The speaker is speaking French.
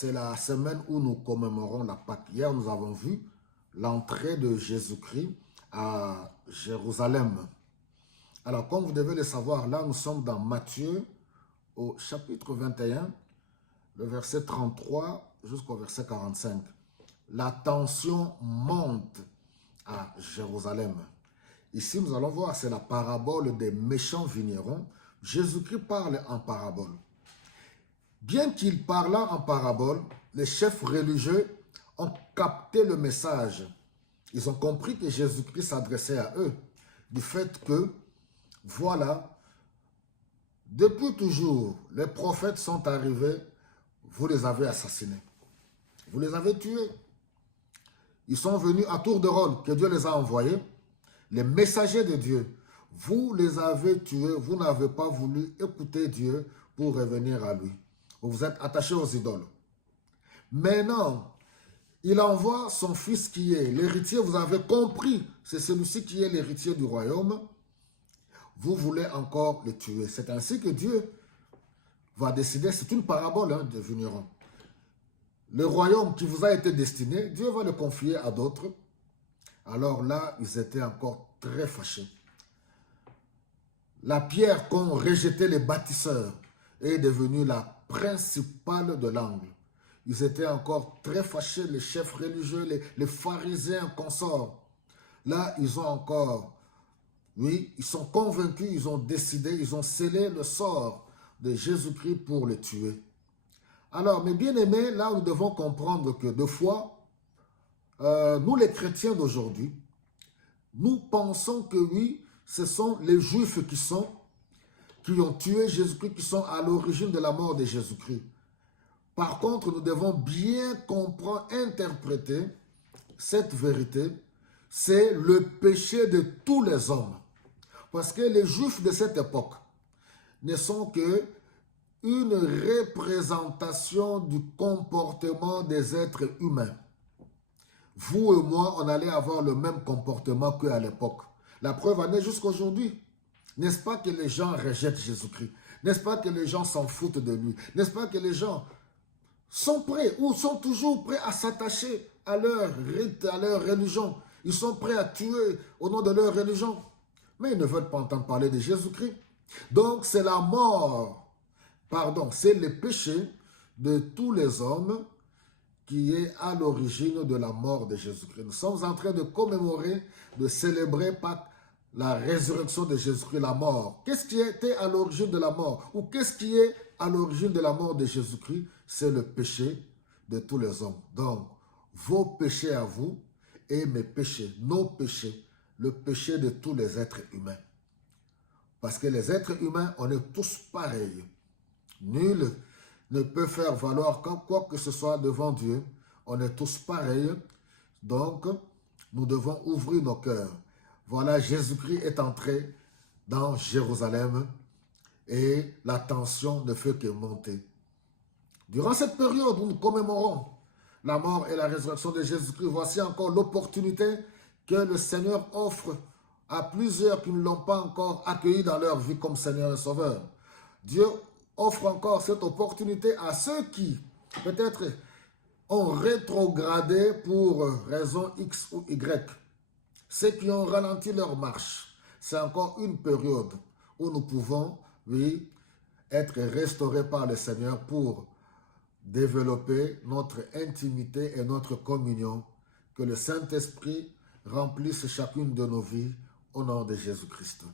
c'est la semaine où nous commémorons la Pâque. Hier, nous avons vu l'entrée de Jésus-Christ à Jérusalem. Alors, comme vous devez le savoir, là, nous sommes dans Matthieu, au chapitre 21, le verset 33 jusqu'au verset 45. La tension monte à Jérusalem. Ici, nous allons voir, c'est la parabole des méchants vignerons. Jésus-Christ parle en parabole. Bien qu'il parlant en parabole, les chefs religieux ont capté le message. Ils ont compris que Jésus-Christ s'adressait à eux, du fait que, voilà, depuis toujours, les prophètes sont arrivés, vous les avez assassinés, vous les avez tués. Ils sont venus à tour de rôle, que Dieu les a envoyés, les messagers de Dieu. Vous les avez tués, vous n'avez pas voulu écouter Dieu pour revenir à lui. Vous vous êtes attachés aux idoles. Maintenant, il envoie son fils qui est l'héritier, vous avez compris, c'est celui-ci qui est l'héritier du royaume. Vous voulez encore le tuer. C'est ainsi que Dieu va décider, c'est une parabole de vignerons. Le royaume qui vous a été destiné, Dieu va le confier à d'autres. Alors là, ils étaient encore très fâchés. La pierre qu'ont rejeté les bâtisseurs est devenue la principale de l'angle. Ils étaient encore très fâchés, les chefs religieux, les pharisiens consorts. Là, ils ont encore, oui, ils sont convaincus, ils ont décidé, ils ont scellé le sort de Jésus-Christ pour le tuer. Alors, mes bien-aimés, là, nous devons comprendre que deux fois, nous les chrétiens d'aujourd'hui, nous pensons que oui, ce sont les Juifs qui ont tué Jésus-Christ, qui sont à l'origine de la mort de Jésus-Christ. Par contre, nous devons bien comprendre, interpréter cette vérité. C'est le péché de tous les hommes. Parce que les Juifs de cette époque ne sont que une représentation du comportement des êtres humains. Vous et moi, on allait avoir le même comportement qu'à l'époque. La preuve en est jusqu'aujourd'hui. N'est-ce pas que les gens rejettent Jésus-Christ? N'est-ce pas que les gens s'en foutent de lui? N'est-ce pas que les gens sont prêts ou sont toujours prêts à s'attacher à leur rite, à leur religion? Ils sont prêts à tuer au nom de leur religion. Mais ils ne veulent pas entendre parler de Jésus-Christ. Donc c'est la mort, pardon, c'est le péché de tous les hommes qui est à l'origine de la mort de Jésus-Christ. Nous sommes en train de commémorer, de célébrer Pâques, la résurrection de Jésus-Christ, la mort. Qu'est-ce qui était à l'origine de la mort? Ou qu'est-ce qui est à l'origine de la mort de Jésus-Christ? C'est le péché de tous les hommes. Donc, vos péchés à vous et mes péchés, nos péchés, le péché de tous les êtres humains. Parce que les êtres humains, on est tous pareils. Nul ne peut faire valoir quoi que ce soit devant Dieu. On est tous pareils. Donc, nous devons ouvrir nos cœurs. Voilà, Jésus-Christ est entré dans Jérusalem et la tension ne fait que monter. Durant cette période où nous commémorons la mort et la résurrection de Jésus-Christ, voici encore l'opportunité que le Seigneur offre à plusieurs qui ne l'ont pas encore accueilli dans leur vie comme Seigneur et Sauveur. Dieu offre encore cette opportunité à ceux qui, peut-être, ont rétrogradé pour raison X ou Y. Ceux qui ont ralenti leur marche. C'est encore une période où nous pouvons, oui, être restaurés par le Seigneur pour développer notre intimité et notre communion. Que le Saint-Esprit remplisse chacune de nos vies au nom de Jésus-Christ.